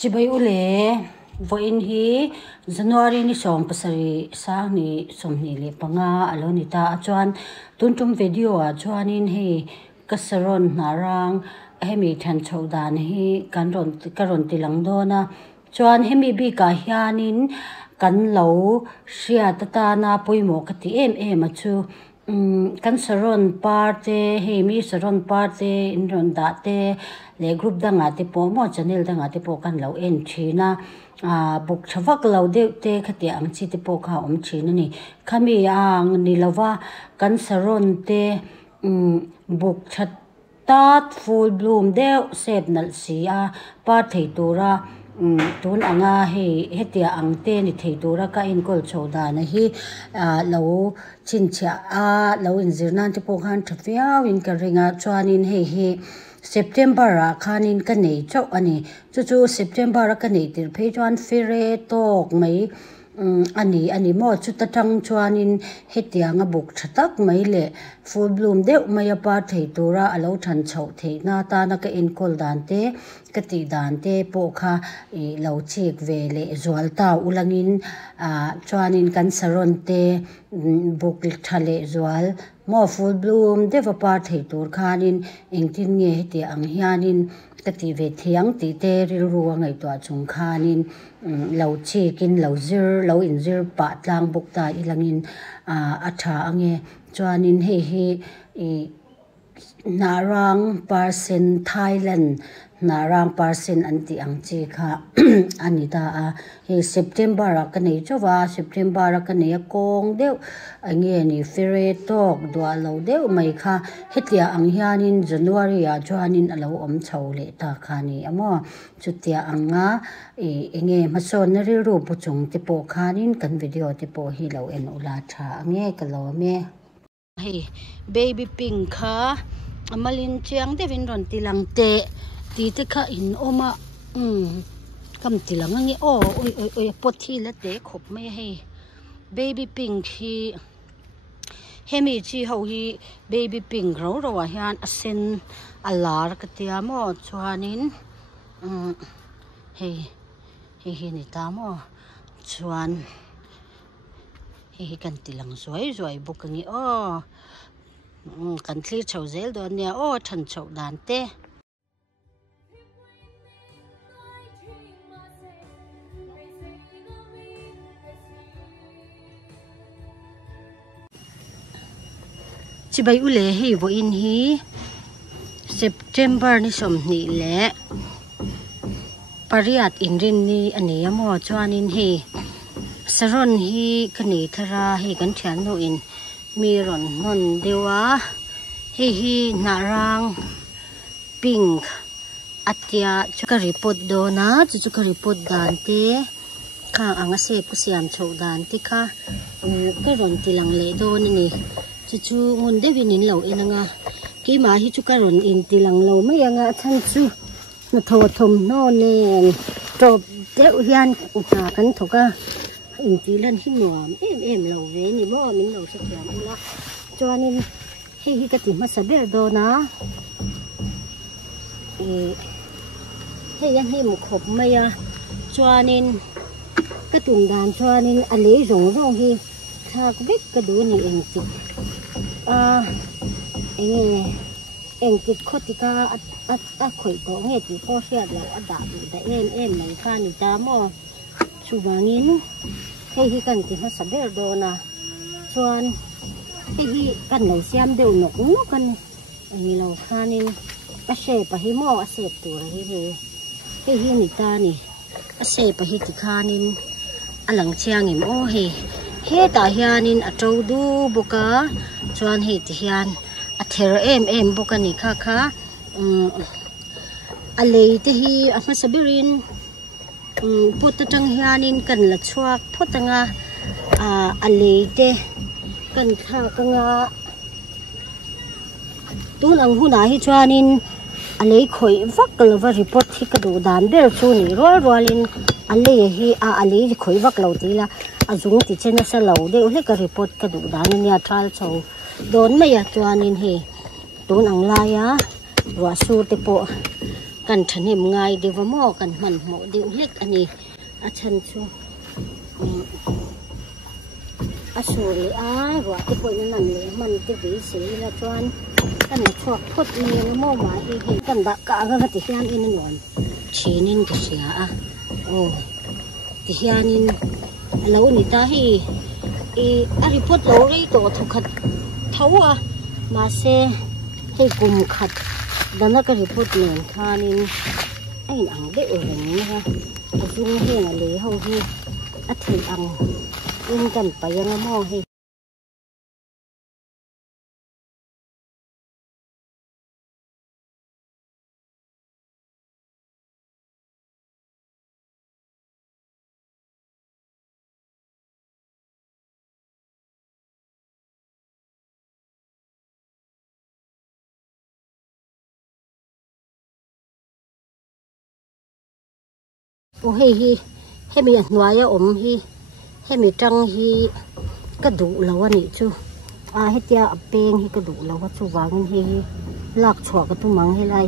Chibai ule voin hi January ni som pasari sang ni somni le panga aloni ta chuan tuntum video a chuanin hi kasaron narang hemi than chhodan hi karon tilang dona chuan hemi bi ka hianin kan lo ria tata na poimo kati em achu kan saron parte hemi saron parte inron da te le group danga te po mo channel danga te po kan lo en thina buk thawak lo de te khati ang chi te po kha thina ni khami ang ni lawa kan saron te buk that tat full bloom de sep nal sia par thei tura tun anga hetia angte ni thei tura ka in kol choda na hi lo chincha lo inzirnan te po khan thafia in ka ringa chuanin hi September a khanin ka nei chau ani chu September ka nei tir phei chuan fire tok mai ani mo chu ta tang chuanin hetia nga buk thatak mai le full bloom de mai pa thei tura alo than chho thei na ta na ka in kol dan te ka ti dan te po kha I lo chik ve le zual ta ulangin chuanin kan saron te buk thale zual mo full bloom de va pa thei tur khanin engtin nge hetia ang hianin ka ti ve thiang ti te ril ruwa ngai to chung khanin lo chikin lo inzir pa tlang buk ta ilangin atha ange chuanin narang person Thailand narang person anti ang chi kha anita he September ka nei chowa September ka nei kong deu ange ni fire tok dwa lo deu mai kha hetia ang hianin January a chuanin alo om chhole ta khani amo chutia anga enge mason ri ru puchung te po khanin kan video te po hi lo en ula tha ange kalo me hey baby pink kha amalin chiang de vin ron tilang te ti te kha in oma kam tilang nge oi pothi la te khop me he baby pink hi hemi chi ho hi baby pink ro a hian asen alar ka tia mo chuanin he ni ta mo chuan he kan tilang zoi bukangi kan thli chho zel do nia than chho dan te chibai ule hi vo in hi September ni som ni le pariat inrin ni ani amo chuanin hi saron hi kani thara hi kan thian no in mi ron non dewa hi narang pink atia chuka report do na chuka report dan te kha anga se pusiam chho dan ti kha ka ron tilang le do ni chu ngun de vinin lo inanga ki ma hi chu ka ron in tilang lo mai anga than chu na tho thom no ne to de hian ta kan thoka in tilan hi nuam em lo ve ni mo min lo sa thiam la chuanin hi ka ti ma sa ber do na yan hi mu khop mai chuanin ka tung dan chuanin ale rong hi tha ku bek ka du ni eng ti eng ti khotika a khoi ko nge ti ko sia la ada da em mai kha ni ta mo chuwangin hi kan ti ma sa ber do na chuan hi kan lo siam deu nok kan ani lo khanin a se pa hi mo a se tur hi ni ta ni a se pa hi ti khanin alang chiangim he ta hianin a to du boka chuan hi ti hian a ther em boka ni kha a lei te hi a ma sabirin putatang hianin kan la chuak photanga a lei te kan kha kanga tun ang huna hi chuanin a lei khoi vak lova report hi ka du dan ber chu ni rolin a lei hi a lei khoi vak lo ti la azung ti chena sa lo de ule ka report ka du dan nia trial chho don mai chuanin hi tun ang la ya ro sur te po กันฉันเห็นไงเดี๋ยวว่าหม้อกันมันหม้อเดียวเล็กอันนี้อาฉันชัวอาสูเลยว่าที่พวกนั้นเลยมันจะดีสีละจวนกันชอบพูดอีนี่หม้อหมาเองกันบักกะก็ติดยานอินนวลชีนินก็เสียโอ้ติดยานินแล้วนี่ตาให้อาริพุทธเราเลยตัวทุกขัดเท่ามาเสให้กุมขัดดันนักริพุทธเนี่ยทานินไอ้อังได้เอย่างนี้ฮะจุงเฮงอะไรเขาที่อัฐิอังยิงกันไปยังมองให้โอ้ให้มีหน่วยอมให้มีจังกระดูกเราวันนี้จูให้เตียเป้งให้กระดูกเราว่าจูวางให้ลากฉอกกระตุ้มังให้ไล่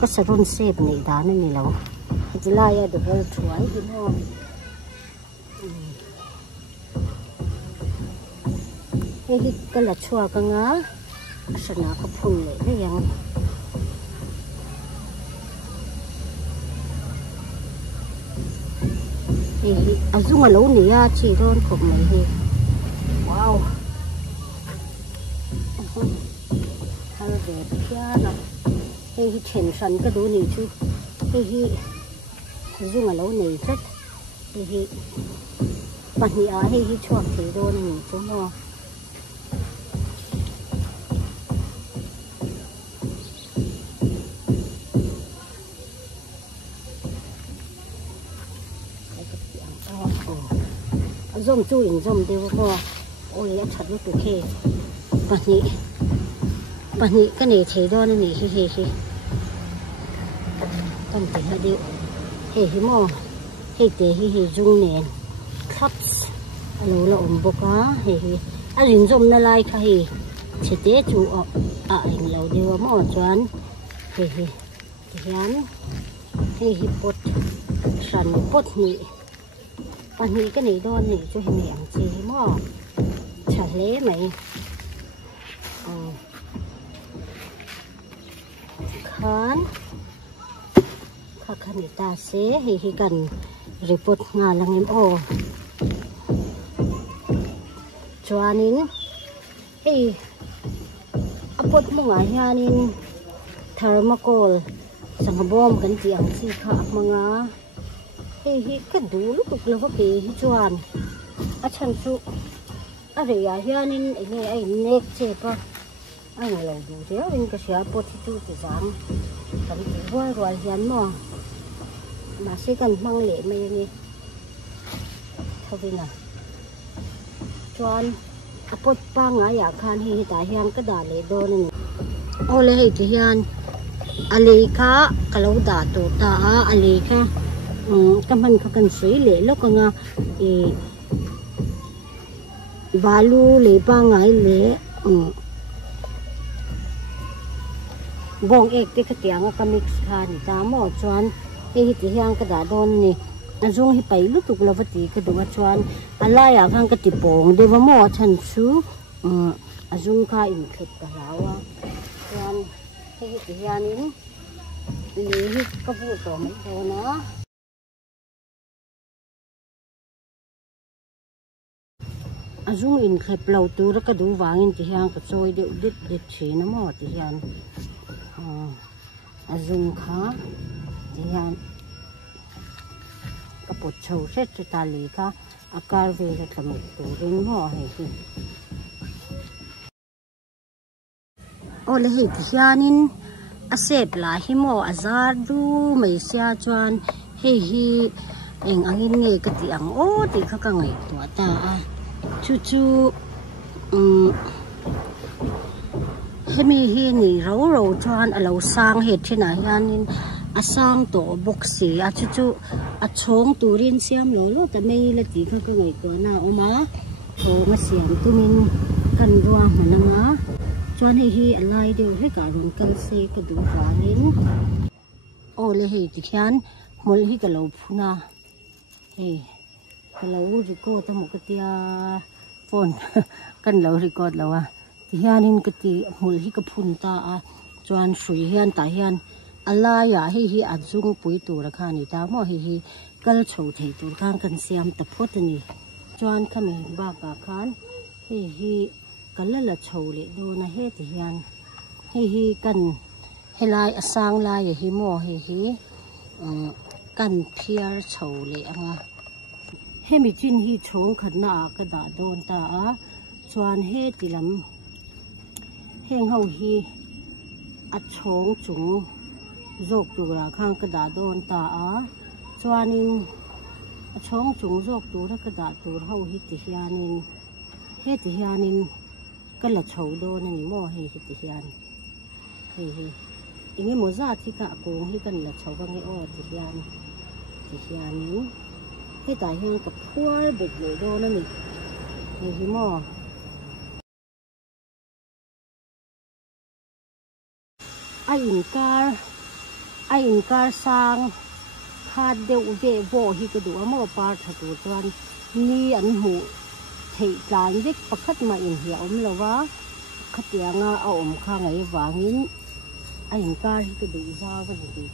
ก็สรุนเสพในด้านนี่เราจะไล่เดี๋ยวเราช่วยที่น้องให้ก็ละชัวกันนะชนะเขาพุ่งเลยได้ยังอาจุงอาลูนี่ชีโร่ขบเลยว้าวฮัลโหลเจ้านะเเฉินสันก็ดูนี่ชูอาจุงอาลูนี่จัดปัญญาชอบชีโร่นี่จังมั้งร่มจุ่ยร่มเดียวก็โอ้ยชัดไม่ถูกเหปันนี้ก็เนี่ยเทดอนนี่ต้องเตะให้เดียวหิมอเตะจุงเนี่ยครับเราอมบุกรินร่มนั่นไรค่ะเฉดจูรินเราเดียวมอจวนยันปดสันปดนี่ปันนี้ก็นี่โดนนี่จะเห็นอย่างจีหม้อฉะเละไหมขันนี่ตาเสียให้กันรีพอร์ตงานลังเอ็มโอจวนินปดมังอาญานินเทอร์มาโกลสังบอมกันจีอังซีขามังอาก็ดูลูกเราก็ไปจวนฉันสุอะไรอย่างนี้ไอ้เน็กเจ็บเราดูเดี๋ยวมันก็เสียปวดที่จุดจางกันที่ว่ารอยยันหม้อมาใช้กันมั่งเละไม่นี่เท่าที่น่ะจวนปวดปังอยากทานให้ตาเฮียนก็ด่าเลยโดนนี่โอ้เลยที่เฮียนอะไรคะกะเราด่าตัวตาอะไรคะกำมันเขากันสวยเลยแล้วก็งาบาลูเลยปังไงเลยบองเอกที่ขยันก็มิกซ์กันตามหมอจวนที่ยังกระดาษโดนนี่อันจงให้ไปลุตุกลาวตีกระดูกจวนอะไรข้างกระติปงเดี๋ยวหมอฉันชูอันจงข้าอินคลิปกับเราจวนที่ยังนี่ก็พูดต่อไม่โดนนะอาจุงอินเคปเราตัวแล้วก็ดูวางอินที่ยังก็ช่วยเด็ดชีน้ำหมอที่ยังอาจุงค่ะที่ยังก็ปวดโชว์เสร็จตาลีค่ะอาการเวรกำลังตัวเรื่องหม้อให้ที่โอ้เลยที่ยังนินอาเสพลาหิมออาซาดูไม่เสียจวนเฮ้เองอังอินเงยก็ที่อังโอ้ที่เขาก็เงยตัวตาชูให้มีเฮนี่เราจวนเราสร้างเหตุที่ไหนยันนินสร้างตัวบุกสีชูชงตัวเรียนเสียมแล้วแต่ไม่ละตีเขาก็เงยตัวหน้าออกมาโถมาเสียงตัวมินกันรัวเหมือนนะช chuan hi alai deuh he ka ron kal se ka du kanin ole hei ti khian mol hi ka lo phuna hei ka lo record ta mo ka tia phone kan lo record lawa ti hianin ka ti mol hi ka phun ta a chuan hrui hian ta hian alaya hi azung pui tur kha ni ta mo hi kal chho thei tur kan siam ta phot ani chuan khami ba ka khan hi kalala chho le do na he ti hian hi kan helai asang lai hi mo hi kan phiar chho le anga hemi chin hi chhong khatna ka da don ta a chuan he tilam heng ho hi a chhong chung zok tura khang ka da don ta a chuanin a chhong chung zok tura ka da tur ho hi ti hianin he ti hianin kala chho do na ni mo he ti hian he ingi mo za thi ka kong hi kan la chho wangi o ti hianin he ta hian ka phuar bek le do na ni he mo a in kar sang khat deuh ve bo hi ka du amo par tha tu chuan ni an hu thei tlan vek pakhat ma in hi om lawa khatianga a om kha ngai wangin a in kar hi ka du za wa ni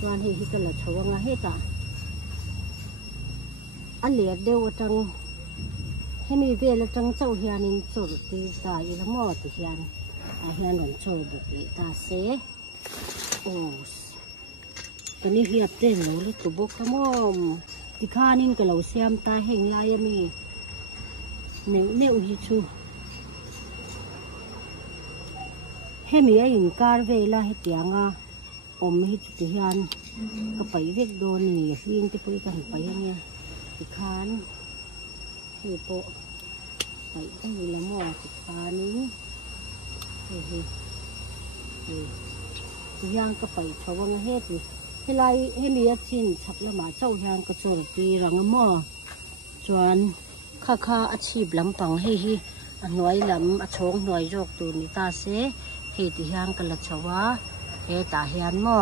chuan hi ka la chawanga he ta a le deuh atang hemi ve la tang chau hianin chur ti ta i la mo ti hian a hian ron chur bu ta se kani hi ate lo le tu bok kamom ti khanin ka lo siam ta heng lai ami neu hi chu hemi a in kar ve la he tianga om hi chu ti hian ka pai vek don ni hing ti pui kan pai ania ti khan he po pai ni la mo ti khanin he yang ka pai thawang he ti helai hemi a chin chap lama chau hian ka chor pi rangamo chuan kha a chhip lampang hi a hnuai lam a chhong hnuai jok tu ni ta se he ti hian ka la chawa he ta hian mo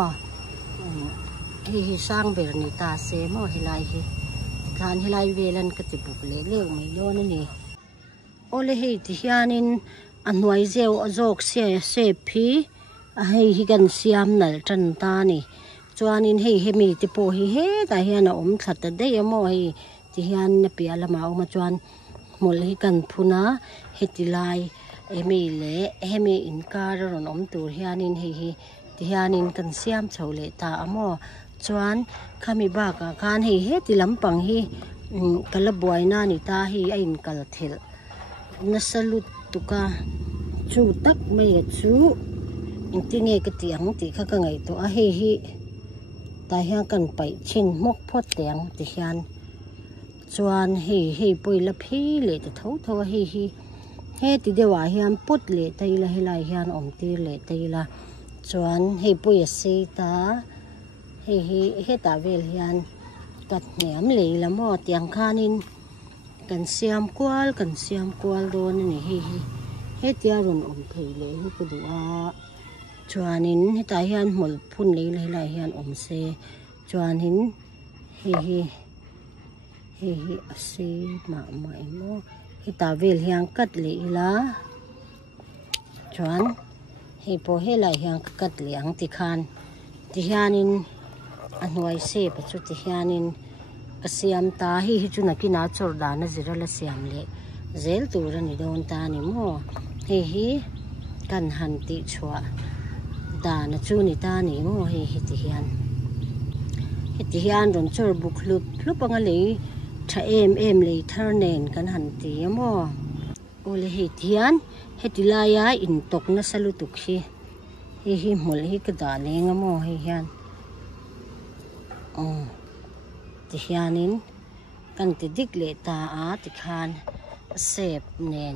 hi sang ber ni ta se mo helai hi khan helai velan ka ti buk le le mai lo na ni ole he ti hianin a hnuai zeu a jok se phi a hi kan siam nal tan ta ni chuanin hemi te po hi he ta hian a om thlat de emo hi ti hian na pia lama oma chuan mol hi kan phuna hetilai emi le hemi in kar ron om tur hianin hi ti hianin kan siam chhole ta amo chuan khami ba ka khan he ti lampang hi kala buaina ni ta hi a in kal thel na salut tuka chu tak mai chu intinge ka tiang ti kha ka ngai to a hi ta hian kan pai chin mok phot tiang ti hian chuan hi pui la phi le ta tho hi he ti dewa hian put le tai la helai hian om tir le tai la chuan hi pui a se ta he ta vel hian kat niam le la mo tiang khanin kan siam kwal don ni he tia ron om thei le hi ku du a chuanin heta hian hmol phun le lai hian om se chuanin hi ase ma emo heta vel hian kat le ila chuan hi po he lai hian kat le ang ti khan ti hianin a hnuai se pa chu ti hianin ka siam ta hi chu na kina chor da na zira la siam le zel tur ani don ta ni mo hi kan han ti chua da na chu ni ta ni mo hi ti hian ron chor buk hlup anga le tha em le thar nen kan han ti mo ole hi thian hetilaya in tok na salutuk hi mol hi ka da le nga mo hi hian ti hianin kan ti dik le ta a ti khan sep nen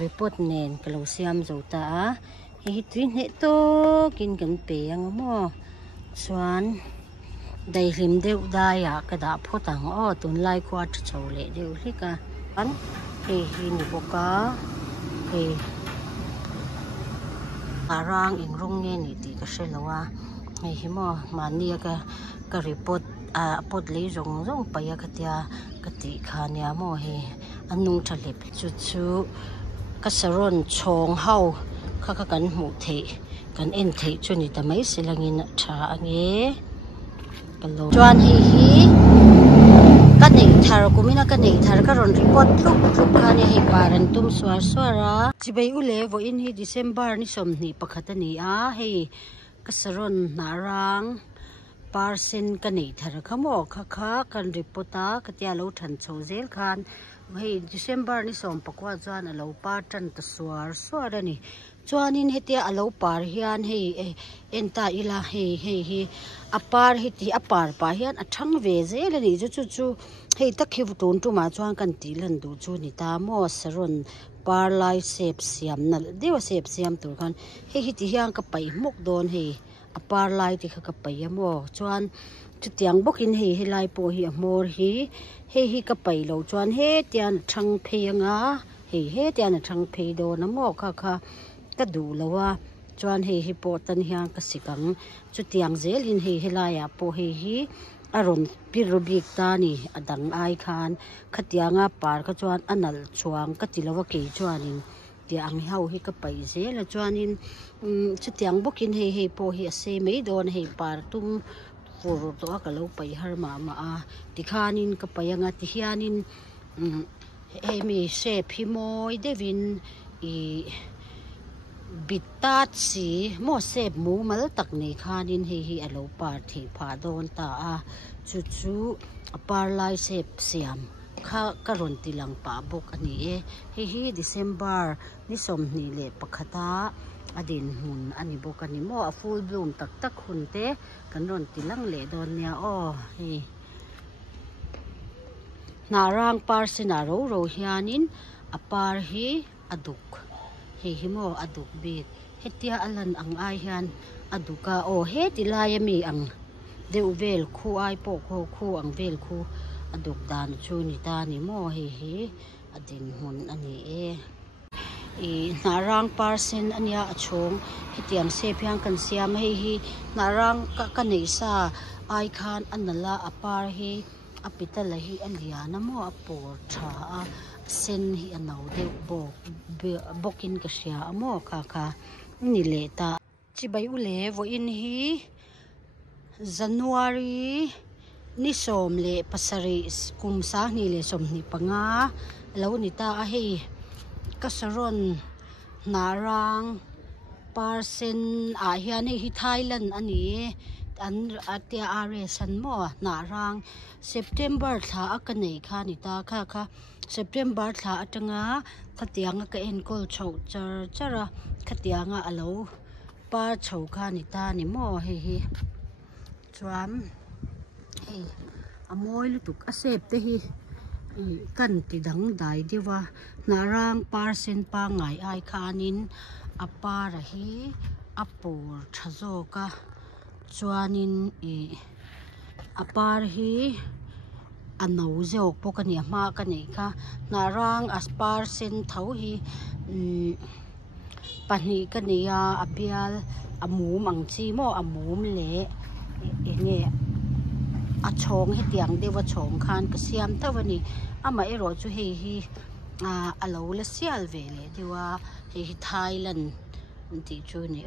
report nen kalosiam zo ta hi twin he to kin kan pe ang mo chuan dai hlim deuh daya ka da photang o tun lai khwa chho le deuh hlika an hi ni boka ngarang in rong nge ni ti ka shelawa hei hi mo mania ka report pot le rong rong pa ya khatia kati khania mo he anung thalep chu kasaron chong hau kha kan mu thei kan en thei chu ni tamai silangin tha ange kalo chuan hi kan nei thar kumina kan nei thar ka ron report thuk khani hi paran tum swara chibai ule vo in hi December ni somni pakhatani a hei kasaron narang parsin kan nei thar khamo kha kan reporta katia lo than chhozel khan hei December ni som pakwa chuan alo pa tan ta swar ani chuanin hetia alo par hian hei enta ila hei apar hiti apar pa hian athang ve zel ani chu hei takhiv tun tu ma chuan kan ti lan du chu ni ta mo saron par lai sep siam nal dewa sep siam tur khan hei hiti hian ka pai mok don hei apar lai ti kha ka pai amo chuan chutiang bokin hei helai po hi amor hi hei ka pai lo chuan he tian thang pheyanga he tian thang phei do na mo kha ka du lawa chuan hei po tan hian ka sikang chutiang zel in hei helaya po hei aron pirubik ta ni adang ai khan khatianga par ka chuan anal chuang ka tilawa ke chuanin tiang hau hi ka pai zel la chuanin chutiang bokin hei po hi ase mei don hei par tum fur to ka lo pai har ma a tikhanin ka payanga ti hianin hei mi se phimoi devin I bitat si mo sep mu mal tak nei khanin hi alo par thi pha don ta a chu par lai sep siam kha karon tilang pa bok ani hi December ni som ni le pakhata adin hun ani bok ani mo a full bloom tak hun te kan ron tilang le don nia hi narang par sinaro ro hianin apar hi aduk hei mo aduk bit hetia alan ang ai hian aduka he tilaya mi ang deu vel khu ai po khu ang vel khu aduk dan chu ni ta ni mo hei adin hun ani narang parsin ania achong hetiang se phiang kan siam hei narang ka nei sa ai khan anala apar hi apitala hi aliana mo apor tha sen hi anau de bokin ka sia amo kha ni le ta chibai ule vo in hi January ni som le pasari kumsa ni le som ni panga lo ni ta a hei kasaron narang parsen a hian hi Thailand ani an atia are san mo narang September tha akanei kha ni ta kha September tha atanga khatianga ka enkol chho chara khatianga alo pa chho kha ni ta ni mo hi chuan hei amoi lutuk asep te hi kan ti dang dai dewa narang parsen pa ngai ai khanin apara hi apor thazo ka chuanin apar hi anau zok pokani ma ka nei kha narang aspar sen thau hi pani ka neya apial amum ang chi mo amum le nge achong hetiang dewa chong khan ka siam tawani ama ero chu hi alo la sial vele dewa hi Thailand ti chu ni